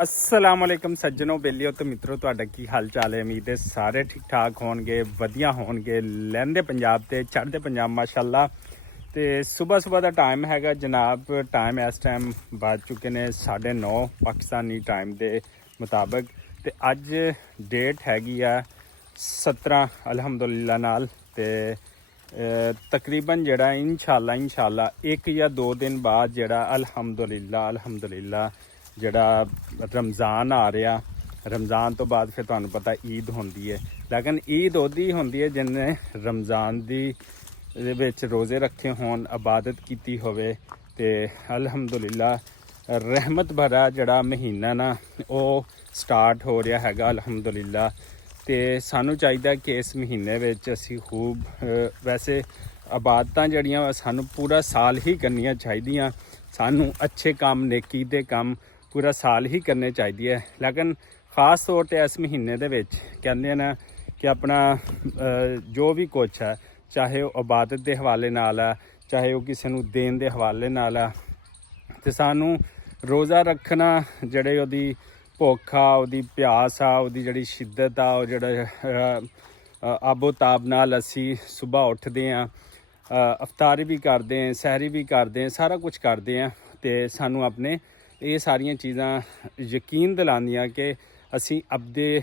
अस्सलाम वालेकुम सज्जनों बेलियो तो मित्रों ਤੁਹਾਡਾ ਕੀ ਹਾਲ ਚਾਲ ਹੈ। ਉਮੀਦ ਹੈ ਸਾਰੇ ਠੀਕ ਠਾਕ ਹੋਣਗੇ, ਵਧੀਆ ਹੋਣਗੇ। ਲਹਿੰਦੇ ਪੰਜਾਬ ਤੇ ਚੜ੍ਹਦੇ ਪੰਜਾਬ ਮਾਸ਼ਾਅੱਲਾ। ਤੇ ਸਵੇਰ ਦਾ ਟਾਈਮ ਹੈਗਾ ਜਨਾਬ। ਟਾਈਮ ਇਸ ਟਾਈਮ ਵੱਜ ਚੁੱਕੇ ਨੇ 9:30 ਪਾਕਿਸਤਾਨੀ ਟਾਈਮ ਦੇ ਮੁਤਾਬਕ। ਤੇ ਅੱਜ ਡੇਟ ਹੈਗੀ ਆ 17 ਅਲਹਮਦੁਲਿਲਾ ਨਾਲ। ਤੇ ਤਕਰੀਬਨ ਜਿਹੜਾ ਇਨਸ਼ਾਅੱਲਾ 1 ਜਾਂ 2 ਦਿਨ ਬਾਅਦ ਜਿਹੜਾ ਅਲਹਮਦੁਲਿਲਾ ਜਿਹੜਾ ਰਮਜ਼ਾਨ ਆ ਰਿਹਾ। ਰਮਜ਼ਾਨ ਤੋਂ ਬਾਅਦ ਫਿਰ ਤੁਹਾਨੂੰ ਪਤਾ ਈਦ ਹੁੰਦੀ ਹੈ। ਲੇਕਿਨ ਈਦ ਉਹਦੀ ਹੁੰਦੀ ਹੈ ਜਿਹਨੇ ਰਮਜ਼ਾਨ ਦੇ ਵਿੱਚ ਰੋਜ਼ੇ ਰੱਖੇ ਹੋਣ, ਇਬਾਦਤ ਕੀਤੀ ਹੋਵੇ। ਤੇ ਅਲਹਮਦੁਲਿਲਾ ਰਹਿਮਤ ਭਰਾ ਜਿਹੜਾ ਮਹੀਨਾ ਨਾ ਉਹ ਸਟਾਰਟ ਹੋ ਰਿਹਾ ਹੈਗਾ ਅਲਹਮਦੁਲਿਲਾ। ਤੇ ਸਾਨੂੰ ਚਾਹੀਦਾ ਕਿ ਇਸ ਮਹੀਨੇ ਵਿੱਚ ਅਸੀਂ ਖੂਬ ਵੈਸੇ ਇਬਾਦਤਾਂ ਜਿਹੜੀਆਂ ਸਾਨੂੰ ਪੂਰਾ ਸਾਲ ਹੀ ਕਰਨੀਆਂ ਚਾਹੀਦੀਆਂ। ਸਾਨੂੰ ਅੱਛੇ ਕੰਮ, ਨੇਕੀ ਦੇ ਕੰਮ ਪੂਰਾ ਸਾਲ ਹੀ ਕਰਨੇ ਚਾਹੀਦੀ ਹੈ। ਲੇਕਿਨ ਖਾਸ ਤੌਰ 'ਤੇ ਇਸ ਮਹੀਨੇ ਦੇ ਵਿੱਚ ਕਹਿੰਦੇ ਨੇ ਕਿ ਆਪਣਾ ਜੋ ਵੀ ਕੁਛ ਹੈ, ਚਾਹੇ ਉਹ ਇਬਾਦਤ ਦੇ ਹਵਾਲੇ ਨਾਲ ਹੈ, ਚਾਹੇ ਉਹ ਕਿਸੇ ਨੂੰ ਦੇਣ ਦੇ ਹਵਾਲੇ ਨਾਲ ਹੈ। ਅਤੇ ਸਾਨੂੰ ਰੋਜ਼ਾ ਰੱਖਣਾ ਜਿਹੜੇ ਉਹਦੀ ਭੁੱਖ ਆ, ਉਹਦੀ ਪਿਆਸ ਆ, ਉਹਦੀ ਜਿਹੜੀ ਸ਼ਿੱਦਤ ਆ, ਉਹ ਜਿਹੜਾ ਆਬੋ ਤਾਬ ਨਾਲ ਅਸੀਂ ਸੁਬਾਹ ਉੱਠਦੇ ਹਾਂ, ਅਫਤਾਰੀ ਵੀ ਕਰਦੇ ਹਾਂ, ਸਹਿਰੀ ਵੀ ਕਰਦੇ ਹਾਂ, ਸਾਰਾ ਕੁਛ ਕਰਦੇ ਹਾਂ। ਅਤੇ ਸਾਨੂੰ ਆਪਣੇ ਇਹ ਸਾਰੀਆਂ ਚੀਜ਼ਾਂ ਯਕੀਨ ਦਿਲਾਉਂਦੀਆਂ ਕਿ ਅਸੀਂ ਆਪਦੇ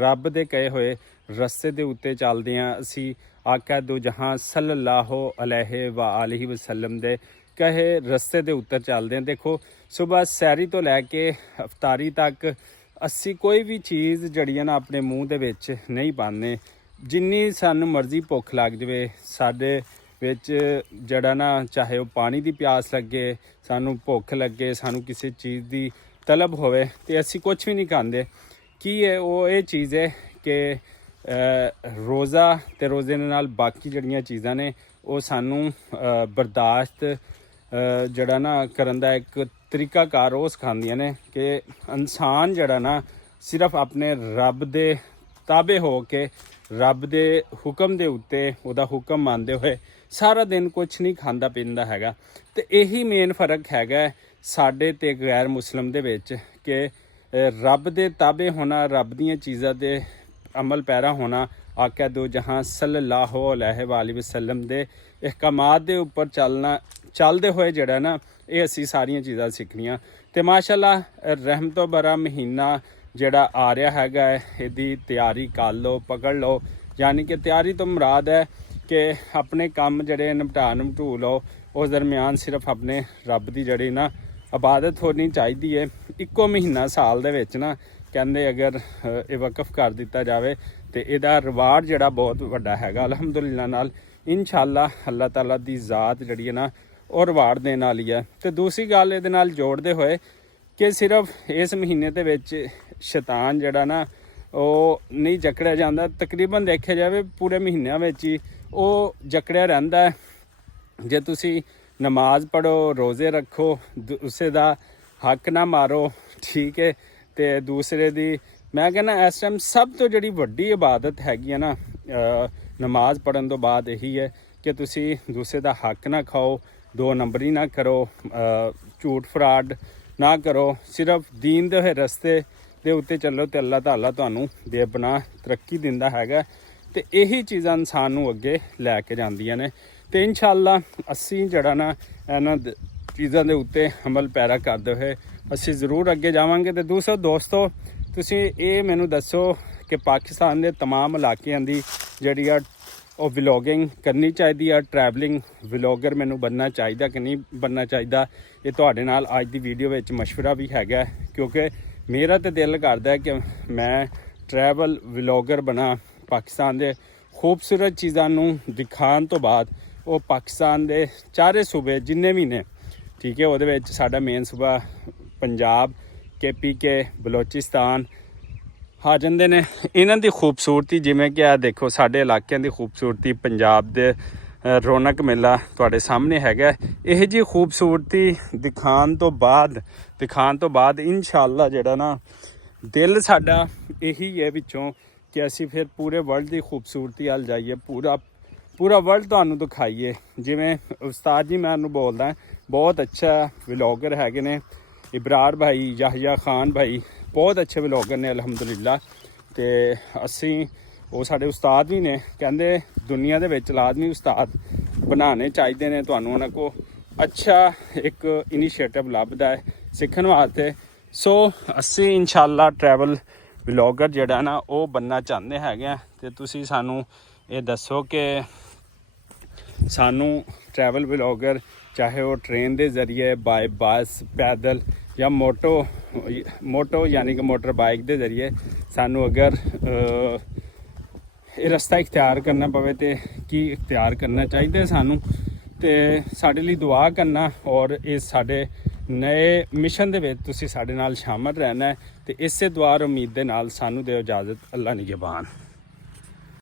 ਰੱਬ ਦੇ ਕਹੇ ਹੋਏ ਰਸਤੇ ਦੇ ਉੱਤੇ ਚੱਲਦੇ ਹਾਂ। ਅਸੀਂ ਆਕਾ ਦੋ ਜਹਾਂ ਸੱਲੱਲਾਹੁ ਅਲੈਹਿ ਵ ਆਲਿਹਿ ਵਸੱਲਮ ਦੇ ਕਹੇ ਰਸਤੇ ਦੇ ਉੱਤੇ ਚੱਲਦੇ ਹਾਂ। ਦੇਖੋ ਸੁਬਾਹ ਸੈਰੀ ਤੋਂ ਲੈ ਕੇ ਅਫਤਾਰੀ ਤੱਕ ਅਸੀਂ ਕੋਈ ਵੀ ਚੀਜ਼ ਜਿਹੜੀਆਂ ਨਾ ਆਪਣੇ ਮੂੰਹ ਦੇ ਵਿੱਚ ਨਹੀਂ ਪਾਉਂਦੇ। ਜਿੰਨੀ ਸਾਨੂੰ ਮਰਜ਼ੀ ਭੁੱਖ ਲੱਗ ਜਾਵੇ, ਸਾਡੇ ਵਿੱਚ ਜਿਹੜਾ ਨਾ ਚਾਹੇ ਉਹ ਪਾਣੀ ਦੀ ਪਿਆਸ ਲੱਗੇ, ਸਾਨੂੰ ਭੁੱਖ ਲੱਗੇ, ਸਾਨੂੰ ਕਿਸੇ ਚੀਜ਼ ਦੀ ਤਲਬ ਹੋਵੇ, ਤੇ ਅਸੀਂ ਕੁਛ ਵੀ ਨਹੀਂ ਖਾਂਦੇ। ਕੀ ਹੈ ਉਹ? ਇਹ ਚੀਜ਼ ਹੈ ਕਿ ਰੋਜ਼ਾ ਤੇ ਰੋਜ਼ੇ ਦੇ ਨਾਲ ਬਾਕੀ ਜਿਹੜੀਆਂ ਚੀਜ਼ਾਂ ਨੇ ਉਹ ਸਾਨੂੰ ਬਰਦਾਸ਼ਤ ਜਿਹੜਾ ਨਾ ਕਰਨ ਦਾ ਇੱਕ ਤਰੀਕਾਕਾਰ ਉਹ ਸਿਖਾਉਂਦੀਆਂ ਨੇ ਕਿ ਇਨਸਾਨ ਜਿਹੜਾ ਨਾ ਸਿਰਫ ਆਪਣੇ ਰੱਬ ਦੇ ਤਾਬੇ ਹੋ ਕੇ, ਰੱਬ ਦੇ ਹੁਕਮ ਦੇ ਉੱਤੇ ਉਹਦਾ ਹੁਕਮ ਮੰਨਦੇ ਹੋਏ ਸਾਰਾ ਦਿਨ ਕੁਛ ਨਹੀਂ ਖਾਂਦਾ ਪੀਂਦਾ ਹੈਗਾ। ਤੇ ਇਹੀ ਮੇਨ ਫਰਕ ਹੈਗਾ ਸਾਡੇ ਤੇ ਗੈਰ ਮੁਸਲਿਮ ਦੇ ਵਿੱਚ ਕਿ ਰੱਬ ਦੇ ਤਾਬੇ ਹੋਣਾ, ਰੱਬ ਦੀਆਂ ਚੀਜ਼ਾਂ ਦੇ ਅਮਲ ਪੈਰਾ ਹੋਣਾ, ਆਕਾ ਦੋ ਜਹਾਂ ਸੱਲੱਲਾਹੁ ਅਲੈਹਿ ਵਾਲੀ ਵਸੱਲਮ ਦੇ ਅਹਿਕਾਮਾਤ ਦੇ ਉੱਪਰ ਚੱਲਦੇ ਹੋਏ ਜਿਹੜਾ ਨਾ ਇਹ ਅਸੀਂ ਸਾਰੀਆਂ ਚੀਜ਼ਾਂ ਸਿੱਖਣੀਆਂ। ਤੇ ਮਾਸ਼ਾਅੱਲਾ ਰਹਿਮਤੋ ਭਰਾ ਮਹੀਨਾ ਜਿਹੜਾ ਆ ਰਿਹਾ ਹੈਗਾ, ਇਹਦੀ ਤਿਆਰੀ ਕਰ ਲਓ, ਪਕੜ ਲਓ। ਯਾਨੀ ਕਿ ਤਿਆਰੀ ਤੋਂ ਮੁਰਾਦ ਹੈ ਕਿ ਆਪਣੇ ਕੰਮ ਜਿਹੜੇ ਨਿਪਟੂ ਲਓ। ਉਸ ਦਰਮਿਆਨ ਸਿਰਫ ਆਪਣੇ ਰੱਬ ਦੀ ਜਿਹੜੀ ਨਾ ਇਬਾਦਤ ਹੋਣੀ ਚਾਹੀਦੀ ਹੈ। ਇੱਕੋ ਮਹੀਨਾ ਸਾਲ ਦੇ ਵਿੱਚ ਨਾ ਕਹਿੰਦੇ ਅਗਰ ਇਹ ਵਕਫ ਕਰ ਦਿੱਤਾ ਜਾਵੇ ਤੇ ਇਹਦਾ ਰਿਵਾਰਡ ਜਿਹੜਾ ਬਹੁਤ ਵੱਡਾ ਹੈਗਾ ਅਲਹਮਦੁਲਿਲਾ ਨਾਲ। ਇਨਸ਼ਾਅੱਲਾ ਅੱਲਾਹ ਤਾਲਾ ਦੀ ਜ਼ਾਤ ਜਿਹੜੀ ਹੈ ਨਾ ਉਹ ਰਿਵਾਰਡ ਦੇਣ ਵਾਲੀ ਹੈ। ਤੇ ਦੂਸਰੀ ਗੱਲ ਇਹਦੇ ਨਾਲ ਜੋੜਦੇ ਹੋਏ ਕਿ ਸਿਰਫ ਇਸ ਮਹੀਨੇ ਦੇ ਵਿੱਚ ਸ਼ੈਤਾਨ ਜਿਹੜਾ ਨਾ ਉਹ ਨਹੀਂ ਜਕੜਿਆ ਜਾਂਦਾ। ਤਕਰੀਬਨ ਦੇਖਿਆ ਜਾਵੇ ਪੂਰੇ ਮਹੀਨਿਆਂ ਵਿੱਚ ਹੀ ਉਹ ਜਕੜਿਆ ਰਹਿੰਦਾ ਹੈ। ਜੇ ਤੁਸੀਂ ਨਮਾਜ਼ ਪੜ੍ਹੋ, ਰੋਜ਼ੇ ਰੱਖੋ, ਉਸੇ ਦਾ ਹੱਕ ਨਾ ਮਾਰੋ, ਠੀਕ ਹੈ। ਤੇ ਦੂਸਰੇ ਦੀ ਮੈਂ ਕਹਿੰਦਾ ਇਸ ਟਾਈਮ ਸਭ ਤੋਂ ਜਿਹੜੀ ਵੱਡੀ ਇਬਾਦਤ ਹੈਗੀ ਹੈ ਨਾ ਨਮਾਜ਼ ਪੜ੍ਹਨ ਤੋਂ ਬਾਅਦ ਇਹੀ ਹੈ ਕਿ ਤੁਸੀਂ ਦੂਸਰੇ ਦਾ ਹੱਕ ਨਾ ਖਾਓ, 2 ਨੰਬਰੀ ਨਾ ਕਰੋ, ਝੂਠ ਫਰਾਡ ਨਾ ਕਰੋ। ਸਿਰਫ ਦੀਨ ਦੇ ਹੋਏ ਰਸਤੇ ਦੇ ਉੱਤੇ ਚੱਲੋ ਤੇ ਅੱਲਾਹ ਤਾਲਾ ਤੁਹਾਨੂੰ ਬੇਪਨਾਹ ਤਰੱਕੀ ਦਿੰਦਾ ਹੈਗਾ। ਤੇ ਇਹੀ ਚੀਜ਼ਾਂ ਇਨਸਾਨ ਨੂੰ ਅੱਗੇ ਲੈ ਕੇ ਜਾਂਦੀਆਂ ਨੇ। ਤੇ ਇਨਸ਼ਾਅੱਲਾ ਅਸੀਂ ਜਿਹੜਾ ਨਾ ਇਹਨਾਂ ਚੀਜ਼ਾਂ ਦੇ ਉੱਤੇ ਅਮਲ ਪੈਰਾ ਕਰਦੇ ਹੋਏ ਅਸੀਂ ਜ਼ਰੂਰ ਅੱਗੇ ਜਾਵਾਂਗੇ। ਤੇ ਦੂਸਰਾ ਦੋਸਤੋ, ਤੁਸੀਂ ਇਹ ਮੈਨੂੰ ਦੱਸੋ ਕਿ ਪਾਕਿਸਤਾਨ ਦੇ ਤਮਾਮ ਇਲਾਕਿਆਂ ਦੀ ਜਿਹੜੀ ਆ ਉਹ ਵਲੋਗਿੰਗ ਕਰਨੀ ਚਾਹੀਦੀ ਆ, ਟਰੈਵਲਿੰਗ ਵਲੋਗਰ ਮੈਨੂੰ ਬਣਨਾ ਚਾਹੀਦਾ ਕਿ ਨਹੀਂ ਬਣਨਾ ਚਾਹੀਦਾ? ਇਹ ਤੁਹਾਡੇ ਨਾਲ ਅੱਜ ਦੀ ਵੀਡੀਓ ਵਿੱਚ ਮਸ਼ਵਰਾ ਵੀ ਹੈਗਾ, ਕਿਉਂਕਿ ਮੇਰਾ ਤਾਂ ਦਿਲ ਕਰਦਾ ਕਿ ਮੈਂ ਟਰੈਵਲ ਵਲੋਗਰ ਬਣਾ। ਪਾਕਿਸਤਾਨ ਦੇ ਖੂਬਸੂਰਤ ਚੀਜ਼ਾਂ ਨੂੰ ਦਿਖਾਉਣ ਤੋਂ ਬਾਅਦ ਉਹ ਪਾਕਿਸਤਾਨ ਦੇ ਚਾਰੇ ਸੂਬੇ ਜਿੰਨੇ ਵੀ ਨੇ, ਠੀਕ ਹੈ, ਉਹਦੇ ਵਿੱਚ ਸਾਡਾ ਮੇਨ ਸੂਬਾ ਪੰਜਾਬ, KPK, ਬਲੋਚਿਸਤਾਨ ਆ ਜਾਂਦੇ ਨੇ। ਇਹਨਾਂ ਦੀ ਖੂਬਸੂਰਤੀ ਜਿਵੇਂ ਕਿ ਆ ਦੇਖੋ ਸਾਡੇ ਇਲਾਕਿਆਂ ਦੀ ਖੂਬਸੂਰਤੀ, ਪੰਜਾਬ ਦੇ ਰੌਣਕ ਮੇਲਾ ਤੁਹਾਡੇ ਸਾਹਮਣੇ ਹੈਗਾ। ਇਹ ਜੀ ਖੂਬਸੂਰਤੀ ਦਿਖਾਉਣ ਤੋਂ ਬਾਅਦ ਇਨਸ਼ਾਅੱਲਾ ਜਿਹੜਾ ਨਾ ਦਿਲ ਸਾਡਾ ਇਹੀ ਹੈ ਵਿੱਚੋਂ ਕਿ ਅਸੀਂ ਫਿਰ ਪੂਰੇ ਵਰਲਡ ਦੀ ਖੂਬਸੂਰਤੀ ਵੱਲ ਜਾਈਏ, ਪੂਰਾ ਵਰਲਡ ਤੁਹਾਨੂੰ ਦਿਖਾਈਏ। ਜਿਵੇਂ ਉਸਤਾਦ ਜੀ ਮੈਨੂੰ ਬੋਲਦਾ ਬਹੁਤ ਅੱਛਾ ਵਲੋਗਰ ਹੈਗੇ ਨੇ, ਇਬਰਾਰ ਭਾਈ, ਯਾਹਿਆ ਖਾਨ ਭਾਈ ਬਹੁਤ ਅੱਛੇ ਵਲੋਗਰ ਨੇ ਅਲਹਮਦੁਲਿਲਾ। ਤੇ ਅਸੀਂ ਉਹ ਸਾਡੇ ਉਸਤਾਦ ਵੀ ਨੇ, ਕਹਿੰਦੇ ਦੁਨੀਆ ਦੇ ਵਿੱਚ ਲਾਜ਼ਮੀ ਉਸਤਾਦ ਬਣਾਉਣੇ ਚਾਹੀਦੇ ਨੇ, ਤੁਹਾਨੂੰ ਉਹਨਾਂ ਕੋਲ ਅੱਛਾ ਇੱਕ ਇਨੀਸ਼ੀਏਟਿਵ ਲੱਭਦਾ ਹੈ ਸਿੱਖਣ ਵਾਸਤੇ। ਸੋ ਅਸੀਂ ਇਨਸ਼ਾਅੱਲਾ ਟਰੈਵਲ ਵਲੋਗਰ ਜਿਹੜਾ ਨਾ ਉਹ ਬਣਨਾ ਚਾਹੁੰਦੇ ਹੈਗੇ ਆ। ਤੇ ਤੁਸੀਂ ਸਾਨੂੰ ਇਹ ਦੱਸੋ ਕਿ ਸਾਨੂੰ ਟਰੈਵਲ ਵਲੋਗਰ ਚਾਹੇ ਉਹ ਟ੍ਰੇਨ ਦੇ ਜ਼ਰੀਏ, ਬਾਏ ਬੱਸ, ਪੈਦਲ ਜਾਂ ਮੋਟੋ ਯਾਨੀ ਕਿ ਮੋਟਰ ਬਾਈਕ ਦੇ ਜ਼ਰੀਏ ਸਾਨੂੰ ਅਗਰ ਇਹ ਰਸਤਾ ਇਖਤਿਆਰ ਕਰਨਾ ਪਵੇ ਤੇ ਕੀ ਇਖਤਿਆਰ ਕਰਨਾ ਚਾਹੀਦਾ ਸਾਨੂੰ। ਤੇ ਸਾਡੇ ਲਈ ਦੁਆ ਕਰਨਾ ਔਰ ਇਹ ਸਾਡੇ ਨਏ ਮਿਸ਼ਨ ਦੇ ਵਿੱਚ ਤੁਸੀਂ ਸਾਡੇ ਨਾਲ ਸ਼ਾਮਲ ਰਹਿਣਾ ਹੈ। ਤੇ ਇਸੇ ਦੁਆ ਉਮੀਦ ਦੇ ਨਾਲ ਸਾਨੂੰ ਦਿਓ ਇਜਾਜ਼ਤ। ਅੱਲਾ ਨਿਗਹਿਬਾਨ।